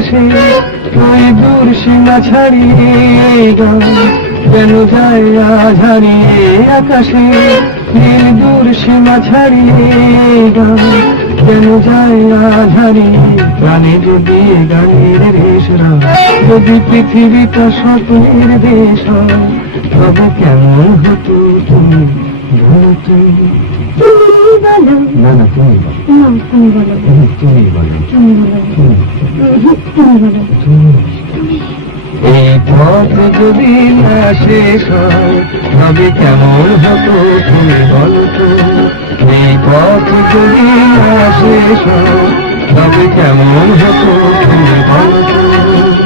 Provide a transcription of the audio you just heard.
আকাশে ওই দূর সীমা ছাড়িয়ে গান কেন যায় আজ হারিয়ে আকাশে নীল দূর সীমা ছাড়িয়ে গান কেন যায় আজ হারিয়ে গানে যদি গানের রেশরা যদি পৃথিবীটা স্বপ্নের দেশ হয় তবে কেমন হতো তুমি বলো তুমি বলো না না তুমি না তুমি বলো তুমি বলো তুমি বলো তুমি বলো এই পথ যদি না শেষ হয় তবে কেমন হতো তুমি বলো তো এই পথ যদি না শেষ হয় তবে কেমন হতো তুমি বলো তো